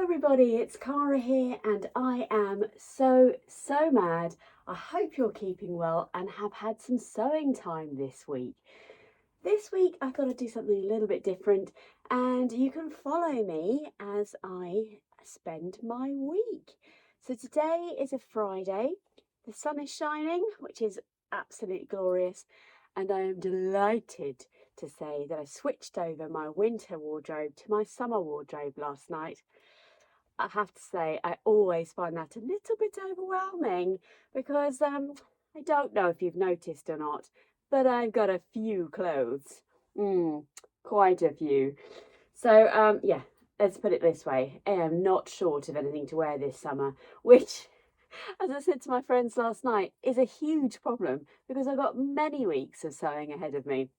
Hello everybody, it's Cara here and I am so mad. I hope you're keeping well and have had some sewing time this week. This week I thought I'd do something a little bit different and you can follow me as I spend my week. So today is a Friday, the sun is shining, which is absolutely glorious, and I am delighted to say that I switched over my winter wardrobe to my summer wardrobe last night. I have to say, I always find that a little bit overwhelming because I don't know if you've noticed or not, but I've got a few clothes. Quite a few. So yeah, let's put it this way. I am not short of anything to wear this summer, which, as I said to my friends last night, is a huge problem because I've got many weeks of sewing ahead of me.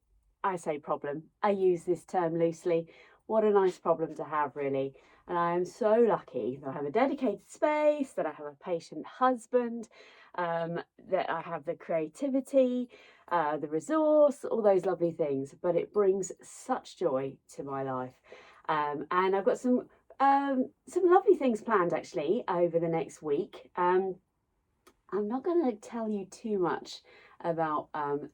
I say problem, I use this term loosely. What a nice problem to have, really. And I am so lucky that I have a dedicated space, that I have a patient husband, that I have the creativity, the resource, all those lovely things. But it brings such joy to my life. And I've got some lovely things planned actually over the next week. I'm not going to tell you too much about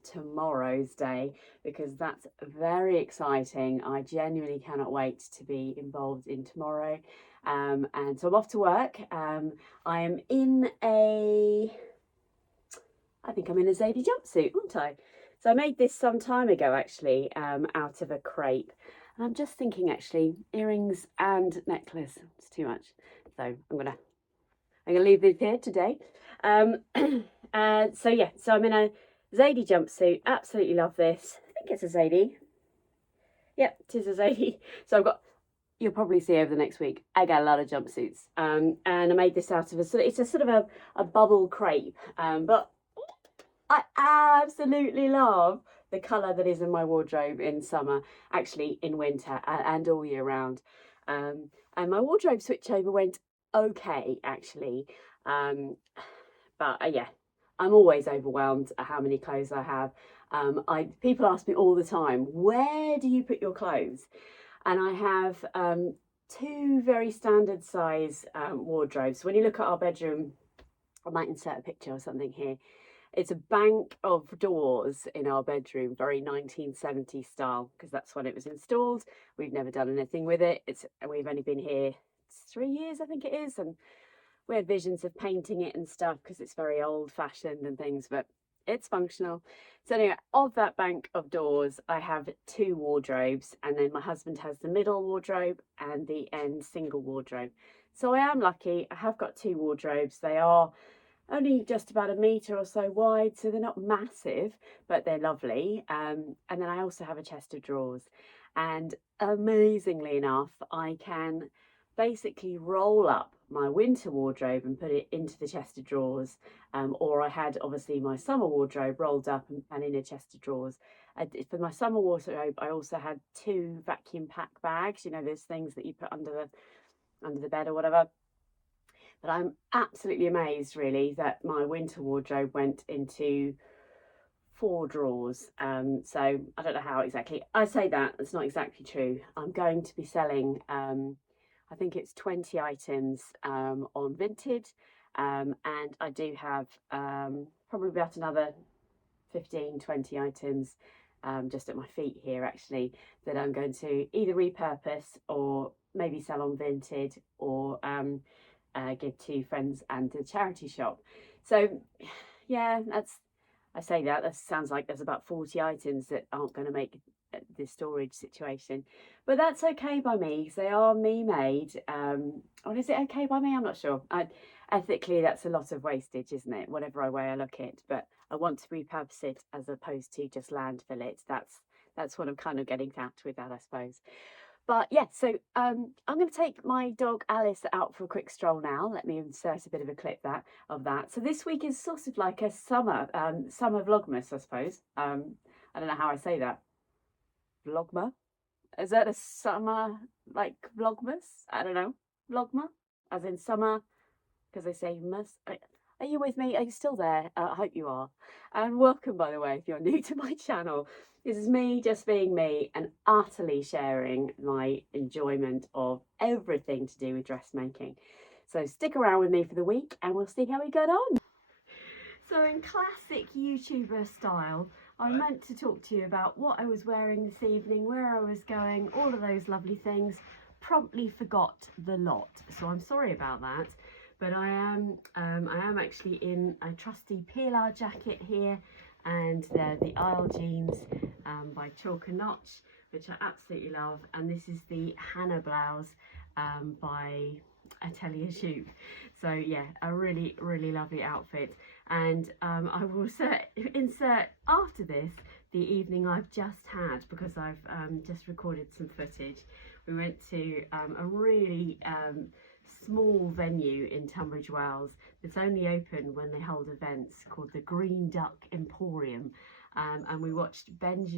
tomorrow's day because that's very exciting. I genuinely cannot wait to be involved in tomorrow. And so I'm off to work. I am in I think I'm in a Zadie jumpsuit, aren't I? So I made this some time ago actually, out of a crepe. And I'm just thinking actually, earrings and necklace, it's too much. So I'm gonna leave it here today. So yeah, so I'm in a Zadie jumpsuit. Absolutely love this. I think it's a Zadie. Yep, it is a Zadie. So I've got, you'll probably see over the next week, I got a lot of jumpsuits. And I made this out of it's a sort of a bubble crepe. But I absolutely love the colour that is in my wardrobe in summer, actually in winter and all year round. And my wardrobe switchover went okay, actually. But yeah, I'm always overwhelmed at how many clothes I have. People ask me all the time, where do you put your clothes? And I have two very standard size wardrobes. When you look at our bedroom, I might insert a picture or something here. It's a bank of doors in our bedroom, very 1970s style, because that's when it was installed. We've never done anything with it. We've only been here 3 years, I think it is, and we had visions of painting it and stuff because it's very old fashioned and things, but it's functional. So anyway, of that bank of doors, I have two wardrobes, and then my husband has the middle wardrobe and the end single wardrobe. So I am lucky. I have got two wardrobes. They are only just about a metre or so wide, so they're not massive, but they're lovely. And then I also have a chest of drawers. And amazingly enough, I can basically roll up my winter wardrobe and put it into the chest of drawers. Or I had obviously my summer wardrobe rolled up and in a chest of drawers. For my summer wardrobe, I also had two vacuum pack bags, you know, those things that you put under the bed or whatever. But I'm absolutely amazed, really, that my winter wardrobe went into 4 drawers. So I don't know how exactly. I say that, it's not exactly true. I'm going to be selling, I think it's 20 items on Vinted. And I do have probably about another 15, 20 items just at my feet here, actually, that I'm going to either repurpose or maybe sell on Vinted or give to friends and to the charity shop. So yeah, I say that sounds like there's about 40 items that aren't going to make this storage situation, but that's okay by me because they are me made. Or is it okay by me? I'm not sure. Ethically, that's a lot of wastage, isn't it? Whatever way I look at it, but I want to repurpose it as opposed to just landfill it. That's what I'm kind of getting at with that, I suppose. But yeah, so I'm going to take my dog Alice out for a quick stroll now. Let me insert a bit of a clip of that. So this week is sort of like a summer vlogmas, I suppose. I don't know how I say that. Vlogma? Is that a summer like vlogmas? I don't know. Vlogma, as in summer, because they say must. Are you with me? Are you still there? I hope you are. And welcome, by the way, if you're new to my channel. This is me just being me and utterly sharing my enjoyment of everything to do with dressmaking. So stick around with me for the week and we'll see how we get on. So in classic YouTuber style, I meant to talk to you about what I was wearing this evening, where I was going, all of those lovely things. Promptly forgot the lot, so I'm sorry about that. But I am actually in a trusty PLR jacket here, and they're the Isle jeans by Chalk and Notch, which I absolutely love. And this is the Hannah blouse by Acajou. So yeah, a really lovely outfit. And I will insert after this the evening I've just had, because I've just recorded some footage. We went to a really small venue in Tunbridge Wells that's only open when they hold events, called the Green Duck Emporium. And we watched Thomas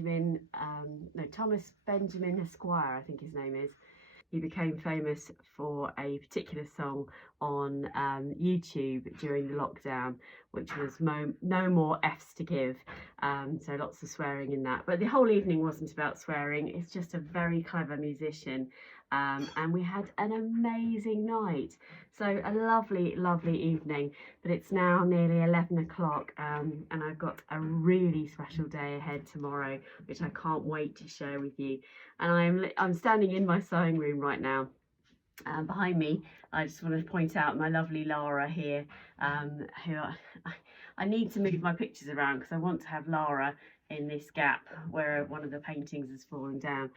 Benjamin Esquire, I think his name is. He became famous for a particular song on YouTube during the lockdown, which was No More F's to Give. So lots of swearing in that. But the whole evening wasn't about swearing. It's just a very clever musician. And we had an amazing night. So a lovely evening. But it's now nearly 11 o'clock and I've got a really special day ahead tomorrow, which I can't wait to share with you. And I'm standing in my sewing room right now. Behind me, I just want to point out my lovely Lara here, who I need to move my pictures around because I want to have Lara in this gap where one of the paintings has fallen down.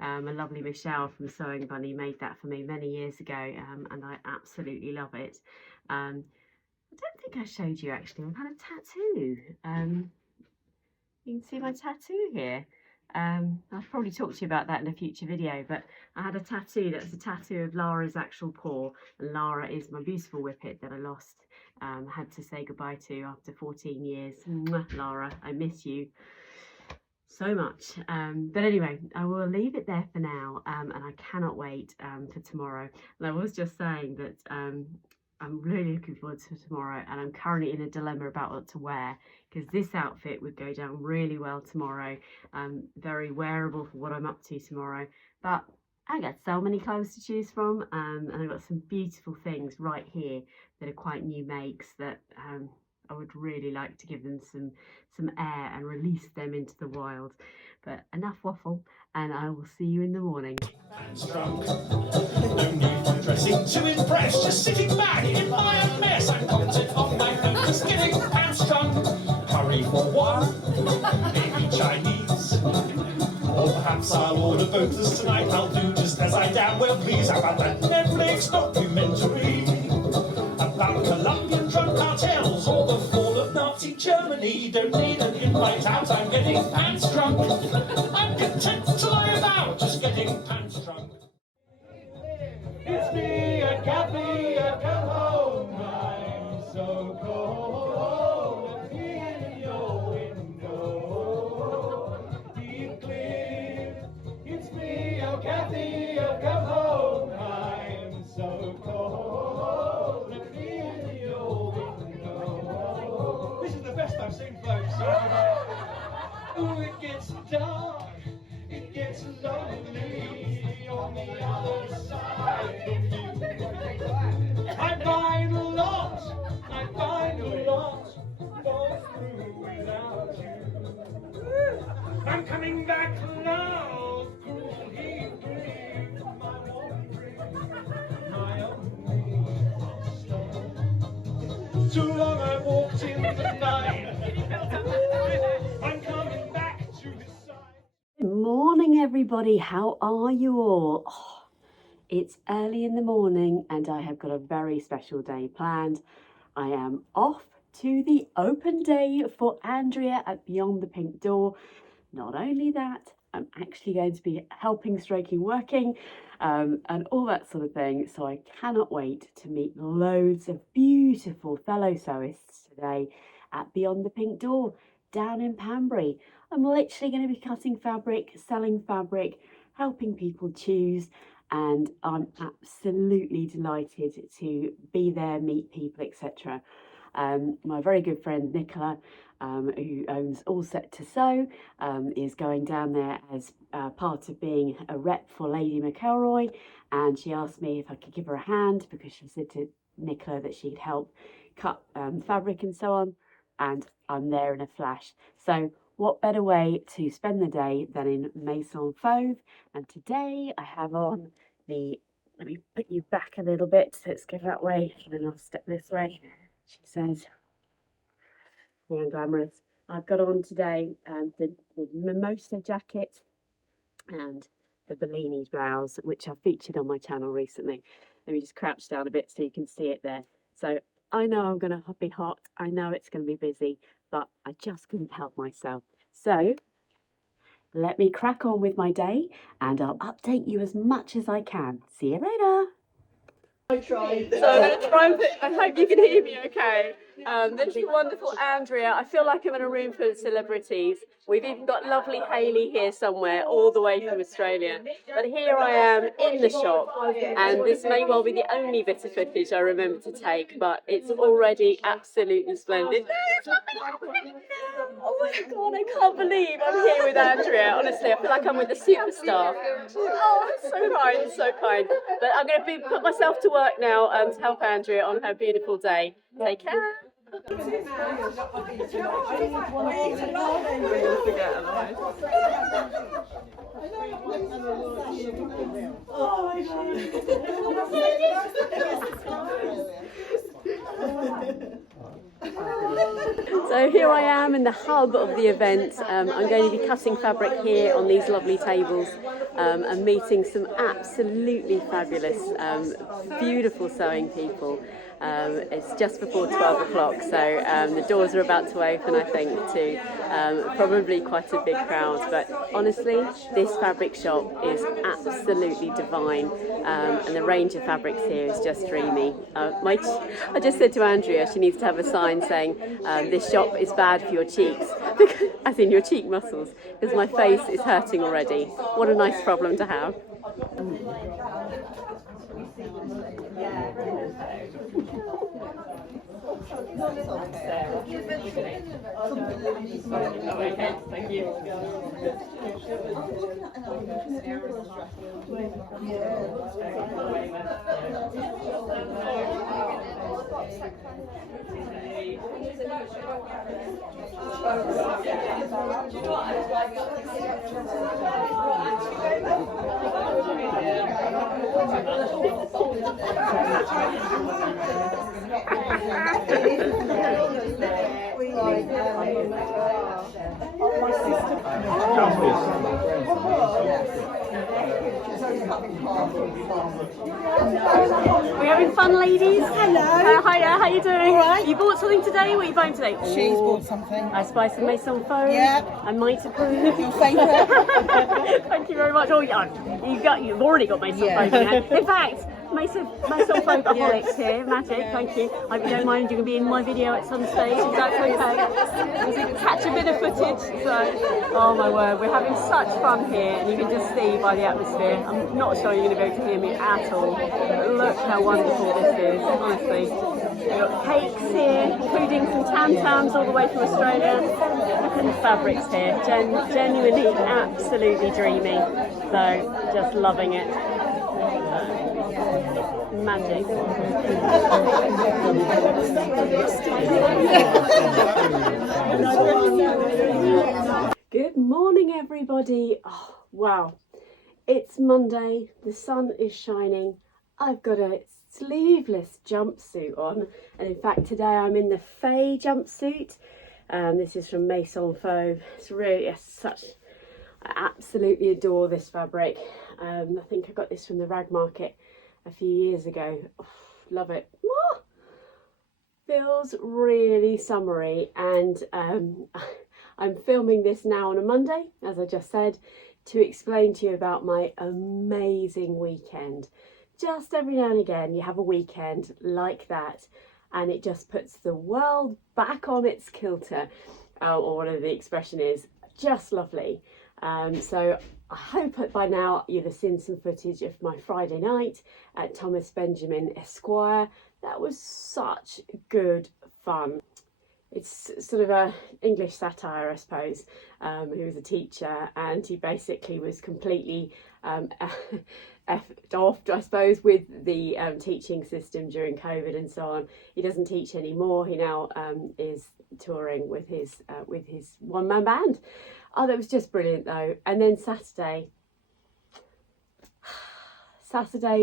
A lovely Michelle from Sewing Bunny made that for me many years ago, and I absolutely love it. I don't think I showed you actually, I've had a tattoo. You can see my tattoo here. I'll probably talk to you about that in a future video, but I had a tattoo that's a tattoo of Lara's actual paw, and Lara is my beautiful whippet that I lost, had to say goodbye to after 14 years. Mwah, Lara, I miss you so much. But anyway, I will leave it there for now, and I cannot wait for tomorrow. And I was just saying that I'm really looking forward to tomorrow, and I'm currently in a dilemma about what to wear, because this outfit would go down really well tomorrow, very wearable for what I'm up to tomorrow. But I got so many clothes to choose from, and I've got some beautiful things right here that are quite new makes that I would really like to give them some air and release them into the wild. But enough waffle, and I will see you in the morning. Drunk. No need for dressing to impress, just sitting back in my own mess. I'm confident on my own, just getting pants drunk. Curry for one, maybe Chinese. Or perhaps I'll order both this tonight. I'll do just as I damn well please. How about that Netflix documentary about Colombian drug cartels or the fall of Nazi Germany? Don't need an invite out, I'm getting pants drunk. I'm content to lie about, just getting pants drunk. It's me, a Kathy, I've come home. I'm so cold. Let me in your window. Deep clear. It's me, oh Kathy, I've come home. I'm so cold. Let me in your window. This is the best I've seen, folks. Ooh, it gets dark. It gets lonely on the other side of you. I find a lot, fall through without you. I'm coming back now, cruel heat grief, my wandering, my only star. Too long I walked in the night. I'm coming back to his side. Good morning, everybody. How are you all? Oh, it's early in the morning and I have got a very special day planned. I am off to the open day for Andrea at Beyond the Pink Door. Not only that, I'm actually going to be helping, stroking, working, and all that sort of thing. So I cannot wait to meet loads of beautiful fellow sewists today at Beyond the Pink Door down in Pembury. I'm literally going to be cutting fabric, selling fabric, helping people choose, and I'm absolutely delighted to be there, meet people, etc. My very good friend Nikola, who owns All Set to Sew, is going down there as part of being a rep for Lady McElroy, and she asked me if I could give her a hand because she said to Nikola that she'd help cut fabric and so on, and I'm there in a flash. So what better way to spend the day than in Maison Fauve? And today I have on the, let me put you back a little bit, let's go that way, and then I'll step this way. She says, yeah, glamorous. I've got on today the mimosa jacket and the Bellini blouse, which I've featured on my channel recently. Let me just crouch down a bit so you can see it there. So I know I'm going to be hot, I know it's going to be busy, but I just couldn't help myself. So let me crack on with my day and I'll update you as much as I can. See you later. So I'm going to try and I hope you can hear me okay. This is wonderful Andrea. I feel like I'm in a room full of celebrities. We've even got lovely Hayley here somewhere, all the way from Australia. But here I am in the shop, and this may well be the only bit of footage I remember to take, but it's already absolutely splendid. Oh my God, I can't believe I'm here with Andrea. Honestly, I feel like I'm with a superstar. Oh, it's so kind, it's so kind. But I'm going to put myself to work now to help Andrea on her beautiful day. Take care. So here I am in the hub of the event. I'm going to be cutting fabric here on these lovely tables and meeting some absolutely fabulous, beautiful sewing people. It's just before 12 o'clock, so the doors are about to open, I think, to probably quite a big crowd. But honestly, this fabric shop is absolutely divine, and the range of fabrics here is just dreamy. I just said to Andrea she needs to have a sign saying this shop is bad for your cheeks, as in your cheek muscles, because my face is hurting already. What a nice problem to have. Okay, thank you. We're having fun, ladies. Hello. Hiya, how you doing? All right. You bought something today? What are you buying today? She's bought something. I spy some Maison Fauve. Yeah. I might approve. Your favourite? Thank you very much. Oh yeah, you've already got Maison Fauve in hand. In fact, Maison Fauve aholics here, magic. Thank you. I hope you don't mind. You can be in my video at some stage. If that's okay. Catch a bit of footage. So, oh my word, we're having such fun here, and you can just see by the atmosphere. I'm not sure you're going to be able to hear me at all. But look how wonderful this is. Honestly, we've got cakes here, including some tam-tams all the way from Australia. Look at the fabrics here. Genuinely, absolutely dreamy. So, just loving it. Magic. Good morning, everybody. Oh, wow. It's Monday. The sun is shining. I've got a sleeveless jumpsuit on. And in fact, today I'm in the Faye jumpsuit. This is from Maison Fauve. It's really such... I absolutely adore this fabric. I think I got this from the rag market a few years ago. Oh, love it. Oh, feels really summery, and I'm filming this now on a Monday, as I just said, to explain to you about my amazing weekend. Just every now and again you have a weekend like that and it just puts the world back on its kilter, or whatever the expression is. Just lovely. So I hope that by now you'll have seen some footage of my Friday night at Thomas Benjamin Esquire. That was such good fun. It's sort of a English satire, I suppose. He was a teacher and he basically was completely effed off, I suppose, with the teaching system during COVID and so on. He doesn't teach anymore. He now is touring with his one-man band. Oh, that was just brilliant though. And then Saturday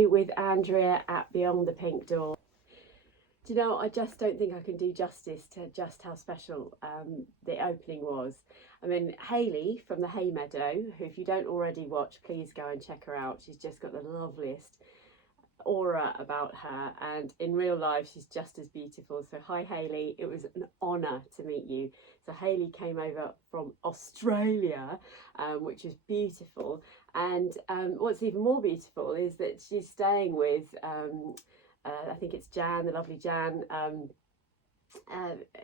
with Andrea at Beyond the Pink Door. Do you know, I just don't think I can do justice to just how special the opening was. I mean, Hayley from the Hay Meadow, who if you don't already watch, please go and check her out. She's just got the loveliest aura about her, and in real life she's just as beautiful. So hi Hayley, it was an honour to meet you. So Hayley came over from Australia, which is beautiful, and what's even more beautiful is that she's staying with I think it's Jan, the lovely Jan,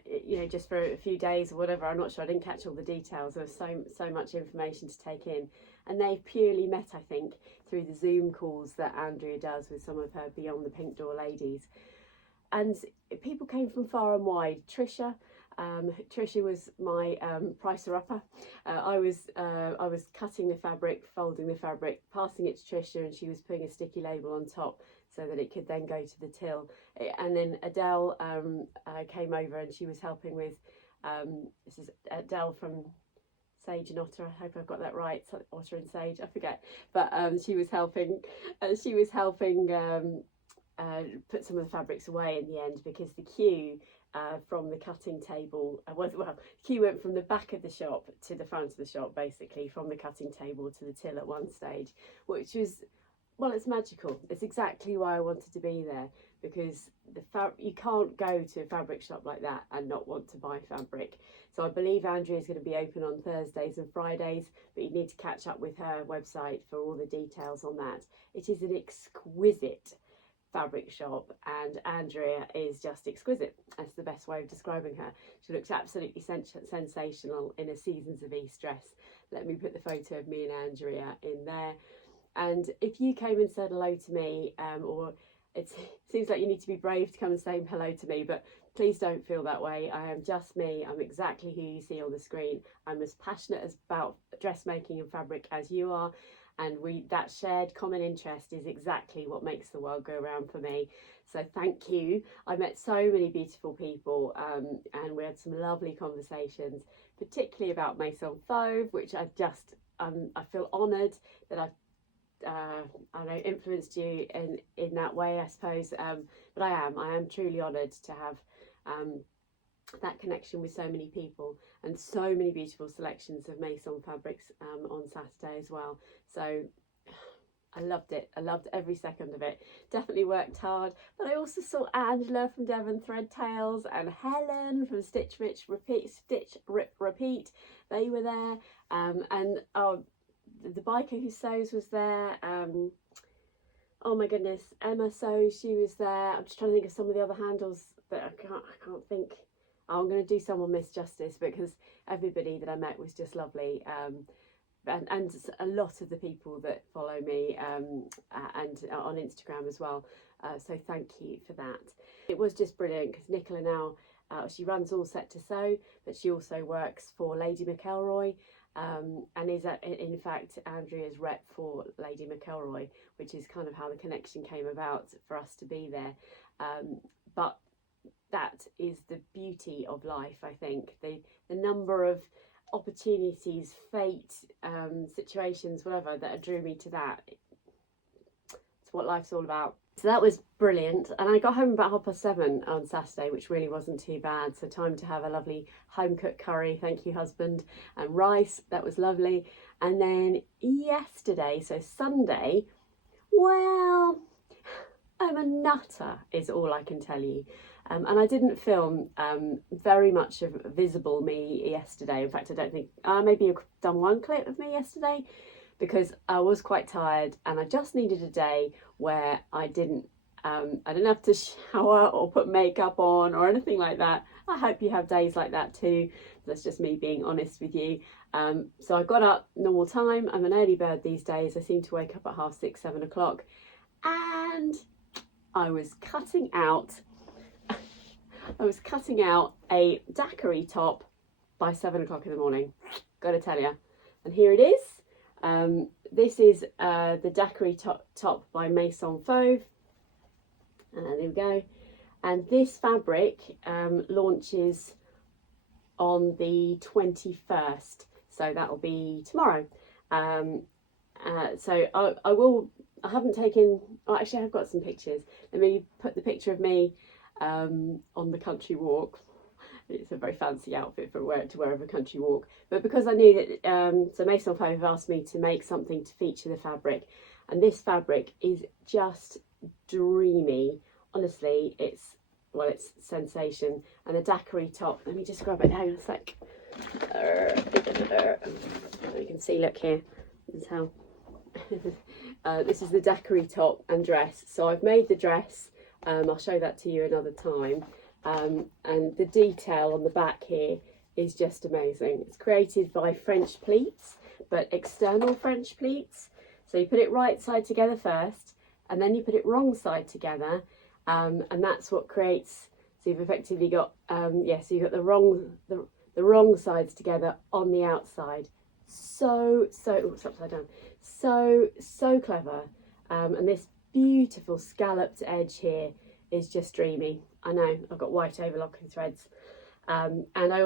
you know, just for a few days or whatever. I'm not sure, I didn't catch all the details. There was so much information to take in, and they purely met, I think, through the Zoom calls that Andrea does with some of her Beyond the Pink Door ladies. And people came from far and wide. Trisha was my pricer upper. I was cutting the fabric, folding the fabric, passing it to Trisha, and she was putting a sticky label on top so that it could then go to the till. And then Adele came over and she was helping with, this is Adele from Sage and Otter, I hope I've got that right, Otter and Sage, I forget. But she was helping put some of the fabrics away in the end, because the queue from the cutting table, the queue went from the back of the shop to the front of the shop, basically, from the cutting table to the till at one stage, which was, well, it's magical. It's exactly why I wanted to be there, because you can't go to a fabric shop like that and not want to buy fabric. So I believe Andrea is going to be open on Thursdays and Fridays, but you need to catch up with her website for all the details on that. It is an exquisite fabric shop, and Andrea is just exquisite. That's the best way of describing her. She looks absolutely sensational in a Seasons of East dress. Let me put the photo of me and Andrea in there. And if you came and said hello to me, or it seems like you need to be brave to come and say hello to me, but please don't feel that way. I am just me. I'm exactly who you see on the screen. I'm as passionate about dressmaking and fabric as you are, and that shared common interest is exactly what makes the world go round for me. So thank you. I met so many beautiful people, and we had some lovely conversations, particularly about Maison Fauve, which I feel honoured that I've I know influenced you in that way, I suppose, but I am truly honoured to have that connection with so many people, and so many beautiful selections of Maison fabrics on Saturday as well. So I loved it. I loved every second of it. Definitely worked hard, but I also saw Angela from Devon Thread Tales and Helen from Stitch Rip Repeat. They were there, and the biker who sews was there. Oh my goodness, Emma sews, she was there. I'm just trying to think of some of the other handles, but I can't think. I'm going to do someone miss justice, because everybody that I met was just lovely, and a lot of the people that follow me and on Instagram as well. So thank you for that. It was just brilliant, because Nikola now, she runs All Set to Sew, but she also works for Lady McElroy. And is in fact Andrea's rep for Lady McElroy, which is kind of how the connection came about for us to be there. But that is the beauty of life, I think. The number of opportunities, fate, situations, whatever, that drew me to that. It's what life's all about. So that was brilliant, and I got home about 7:30 on Saturday, which really wasn't too bad. So time to have a lovely home cooked curry, thank you husband, and rice. That was lovely. And then yesterday, so Sunday, well, I'm a nutter is all I can tell you. And I didn't film very much of visible me yesterday. In fact, I don't think, maybe I've done one clip of me yesterday, because I was quite tired and I just needed a day where I didn't I don't have to shower or put makeup on or anything like that. I hope you have days like that too. That's just me being honest with you. So I got up normal time. I'm an early bird these days. I seem to wake up at 6:30, 7 o'clock. And I was cutting out a daiquiri top by 7 o'clock in the morning. Gotta tell you. And here it is. This is the daiquiri top by Maison Fauve. There we go. And this fabric launches on the 21st, so that'll be tomorrow. So I haven't taken, oh, actually I've got some pictures. Let me put the picture of me on the country walk. It's a very fancy outfit to wear over a country walk. But because I knew that, so Maison Fauve have asked me to make something to feature the fabric. And this fabric is just dreamy. Honestly, it's sensation. And the daiquiri top, let me just grab it, hang on a sec. You can see, look here, this is how, this is the daiquiri top and dress. So I've made the dress, I'll show that to you another time. And the detail on the back here is just amazing. It's created by French pleats, but external French pleats. So you put it right side together first, and then you put it wrong side together, and that's what creates. So you've effectively got, so you've got the wrong sides together on the outside. So it's upside down. So clever, and this beautiful scalloped edge here is just dreamy. I know, I've got white overlocking threads. And I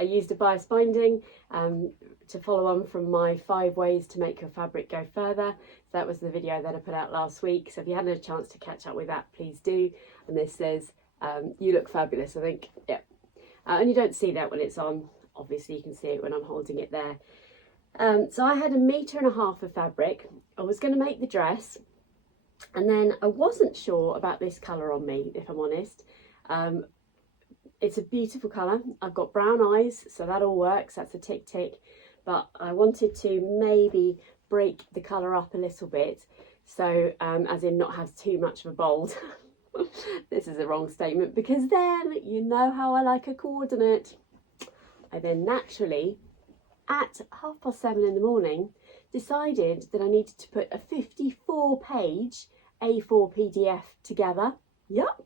used a bias binding to follow on from my 5 ways to make your fabric go further. So that was the video that I put out last week. So if you hadn't had a chance to catch up with that, please do. And this says, you look fabulous, I think. Yeah. And you don't see that when it's on. Obviously you can see it when I'm holding it there. So I had 1.5 meters of fabric. I was going to make the dress. And then I wasn't sure about this colour on me, if I'm honest. It's a beautiful colour. I've got brown eyes, so that all works. That's a tick tick. But I wanted to maybe break the colour up a little bit. So, as in not have too much of a bold. This is a wrong statement, because then you know how I like a coordinate. I then naturally, at 7:30 in the morning, decided that I needed to put a 54-page A4 PDF together. Yep.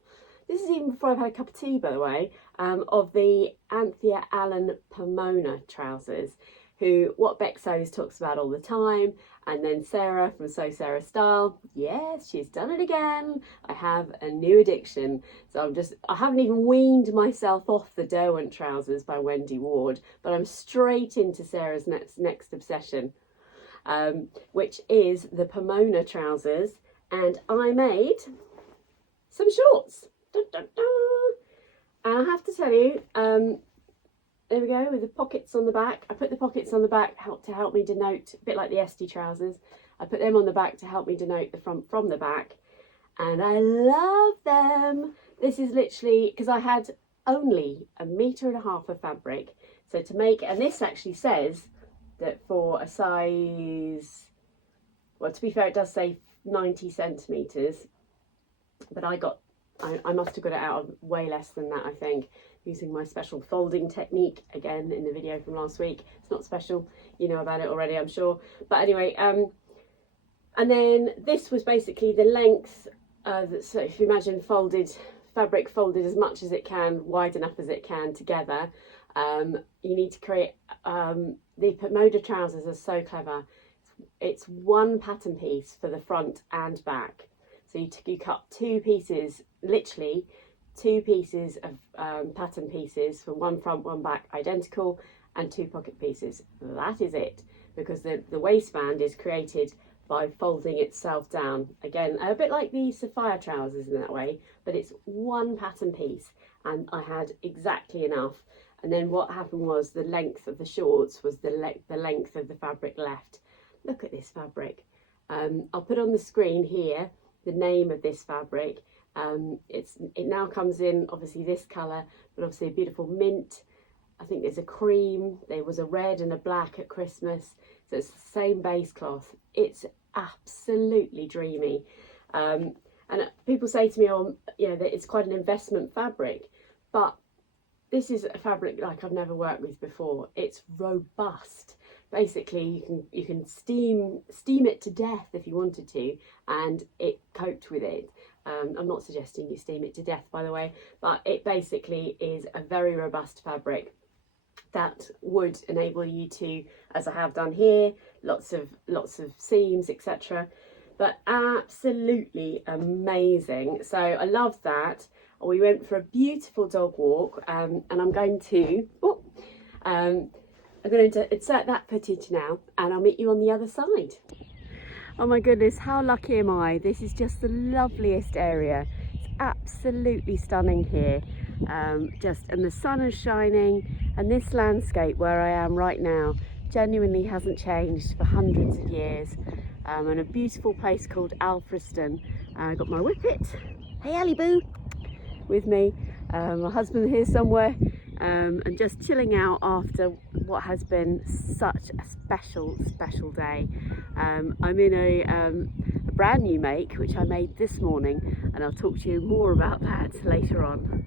This is even before I've had a cup of tea, by the way, of the Anthea Allen Pomona trousers, what Viscose talks about all the time. And then Sarah from So Sarah Style, yes, she's done it again. I have a new addiction. So I haven't even weaned myself off the Derwent trousers by Wendy Ward, but I'm straight into Sarah's next obsession, which is the Pomona trousers. And I made some shorts. Dun, dun, dun. And I have to tell you, there we go, with the pockets on the back. I put the pockets on the back to help me denote, a bit like the Esty trousers. I put them on the back to help me denote the front from the back. And I love them. This is literally, because I had only 1.5 meters of fabric. So to make, and this actually says that for a size, well, to be fair, it does say 90 centimetres. But I must have got it out of way less than that, I think, using my special folding technique, again, in the video from last week. It's not special, you know about it already, I'm sure. But anyway, and then this was basically the length, so if you imagine fabric folded as much as it can, wide enough as it can together, you need to create, the Pomona trousers are so clever. It's one pattern piece for the front and back. So you cut 2 pieces, literally 2 pieces of pattern pieces for one front, one back, identical, and 2 pocket pieces. That is it, because the waistband is created by folding itself down. Again, a bit like the Sapphire trousers in that way, but it's one pattern piece, and I had exactly enough. And then what happened was the length of the shorts was the length of the fabric left. Look at this fabric. I'll put on the screen here the name of this fabric. It now comes in obviously this colour, but obviously a beautiful mint. I think there's a cream, there was a red and a black at Christmas, so it's the same base cloth. It's absolutely dreamy. And And people say to me, oh, you know, that it's quite an investment fabric, but this is a fabric like I've never worked with before. It's robust. Basically, you can steam it to death if you wanted to, and it coped with it. I'm not suggesting you steam it to death, by the way, but it basically is a very robust fabric that would enable you to, as I have done here, lots of seams, etc. But absolutely amazing. So I love that. We went for a beautiful dog walk, and I'm going to insert that footage now, and I'll meet you on the other side. Oh my goodness, how lucky am I? This is just the loveliest area. It's absolutely stunning here. And the sun is shining, and this landscape where I am right now genuinely hasn't changed for hundreds of years. And a beautiful place called Alfriston. I got my whippet, hey Allie Boo, with me. My husband here somewhere, and just chilling out after what has been such a special day. I'm in a brand new make which I made this morning, and I'll talk to you more about that later on.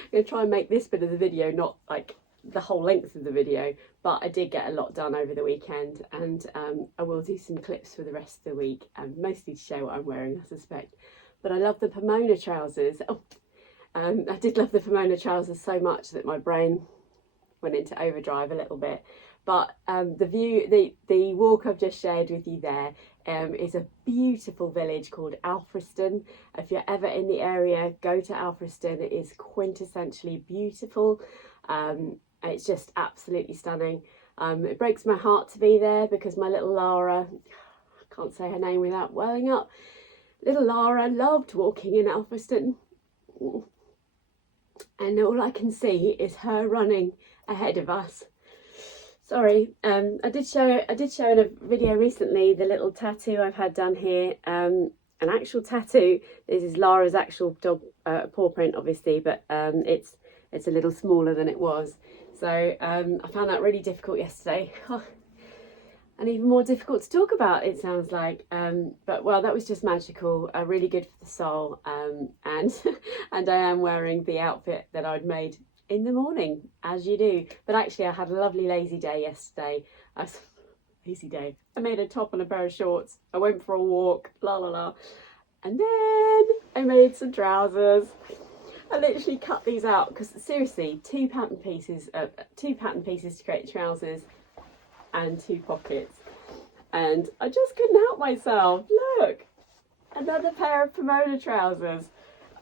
I'm going to try and make this bit of the video not like the whole length of the video, but I did get a lot done over the weekend, and I will do some clips for the rest of the week, and mostly to show what I'm wearing, I suspect. But I love the Pomona trousers. I did love the Pomona trousers so much that my brain went into overdrive a little bit. But the walk I've just shared with you there is a beautiful village called Alfriston. If you're ever in the area, go to Alfriston. It is quintessentially beautiful. It's just absolutely stunning. It breaks my heart to be there because my little Lara, I can't say her name without welling up, little Lara loved walking in Alfriston. And all I can see is her running ahead of us. Sorry, I did show in a video recently the little tattoo I've had done here. An actual tattoo. This is Lara's actual dog paw print, obviously, but it's a little smaller than it was. So I found that really difficult yesterday, and even more difficult to talk about, it sounds like. But well, that was just magical. Really good for the soul. And and I am wearing the outfit that I'd made in the morning, as you do. But actually I had a lovely lazy day yesterday. Lazy day. I made a top and a pair of shorts. I went for a walk, and then I made some trousers. I literally cut these out because seriously, two pattern pieces to create trousers and 2 pockets, and I just couldn't help myself. Look, another pair of Pomona trousers.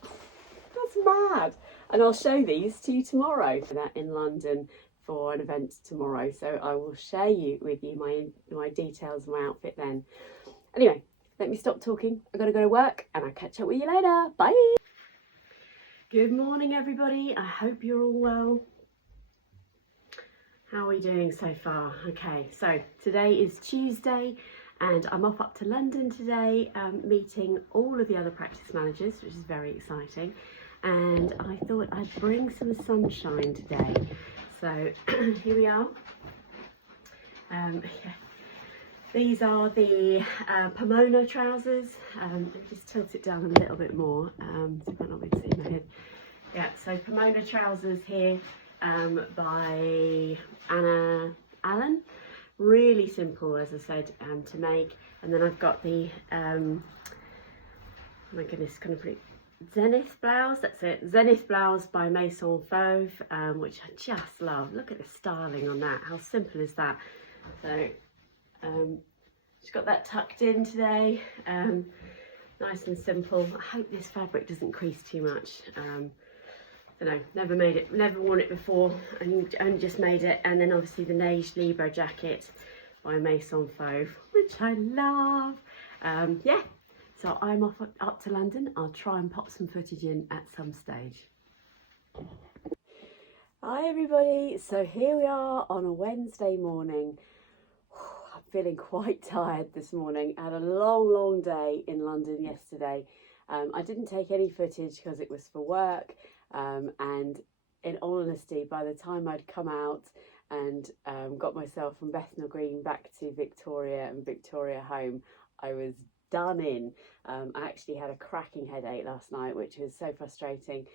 That's mad. And I'll show these to you tomorrow. That in London for an event tomorrow, so I will share with you my details of my outfit then. Anyway, let me stop talking. I've got to go to work, and I'll catch up with you later. Bye. Good morning, everybody. I hope you're all well. How are we doing so far? Okay, so today is Tuesday, and I'm off up to London today, meeting all of the other practice managers, which is very exciting. And I thought I'd bring some sunshine today. So here we are. These are the Pomona trousers. Let me just tilt it down a little bit more, so you might not be able to see my head. Yeah, so Pomona trousers here by Helen. Really simple, as I said, to make. And then I've got the, oh my goodness, kind of pretty, zenith blouse. That's it, zenith blouse by Maison Fauve, which I just love. Look at the styling on that. How simple is that? So just got that tucked in today. Nice and simple. I hope this fabric doesn't crease too much. Don't know, never worn it before, and only just made it. And then obviously the Neige Libre jacket by Maison Fauve, which I love. Yeah, so I'm off up to London. I'll try and pop some footage in at some stage. Hi everybody, so here we are on a Wednesday morning. I'm feeling quite tired this morning. I had a long day in London yesterday. I didn't take any footage because it was for work. And in all honesty, by the time I'd come out and got myself from Bethnal Green back to Victoria and Victoria home, I was done in. I actually had a cracking headache last night, which was so frustrating.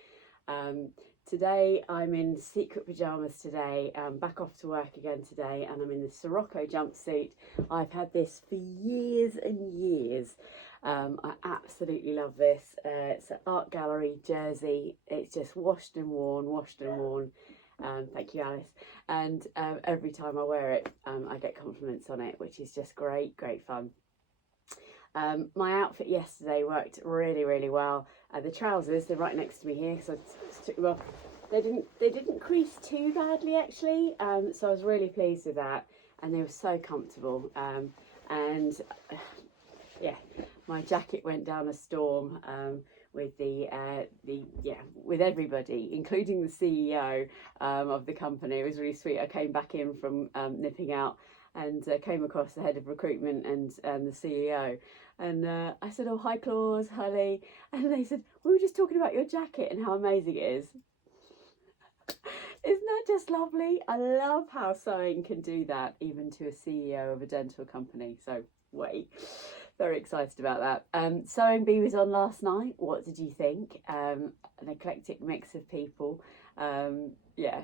Today I'm in secret pyjamas today, back off to work again today, and I'm in the Sirocco jumpsuit. I've had this for years and years. I absolutely love this. It's an art gallery jersey. It's just washed and worn. Thank you, Alice. And every time I wear it, I get compliments on it, which is just great fun. My outfit yesterday worked really well. The trousers, they're right next to me here, so I just took them off. They didn't crease too badly actually, so I was really pleased with that, and they were so comfortable. And yeah, my jacket went down a storm with with everybody, including the CEO of the company. It was really sweet. I came back in from nipping out and came across the head of recruitment and the CEO. And I said, oh, hi Claus, Hayley. And they said, we were just talking about your jacket and how amazing it is. Isn't that just lovely? I love how sewing can do that, even to a CEO of a dental company. So, very excited about that. Sewing Bee was on last night. What did you think? An eclectic mix of people. Yeah,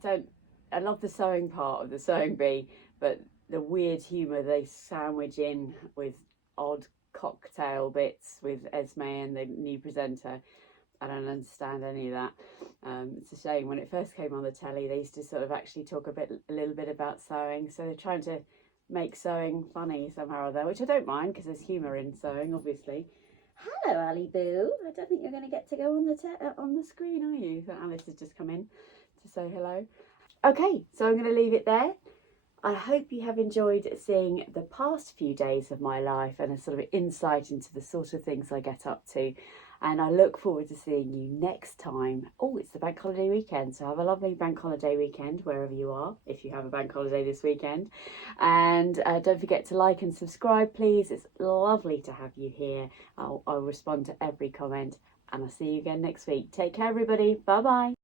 I love the sewing part of the Sewing Bee, but the weird humour they sandwich in with odd cocktail bits with Esme and the new presenter. I don't understand any of that. It's a shame. When it first came on the telly, they used to sort of actually talk a little bit about sewing. So they're trying to make sewing funny somehow or other, which I don't mind because there's humour in sewing, obviously. Hello, Ali Boo. I don't think you're going to get to go on the screen, are you? So Alice has just come in to say hello. Okay, so I'm going to leave it there. I hope you have enjoyed seeing the past few days of my life and a sort of insight into the sort of things I get up to. And I look forward to seeing you next time. Oh, it's the bank holiday weekend, so have a lovely bank holiday weekend wherever you are, if you have a bank holiday this weekend. And don't forget to like and subscribe, please. It's lovely to have you here. I'll respond to every comment, and I'll see you again next week. Take care, everybody. Bye-bye.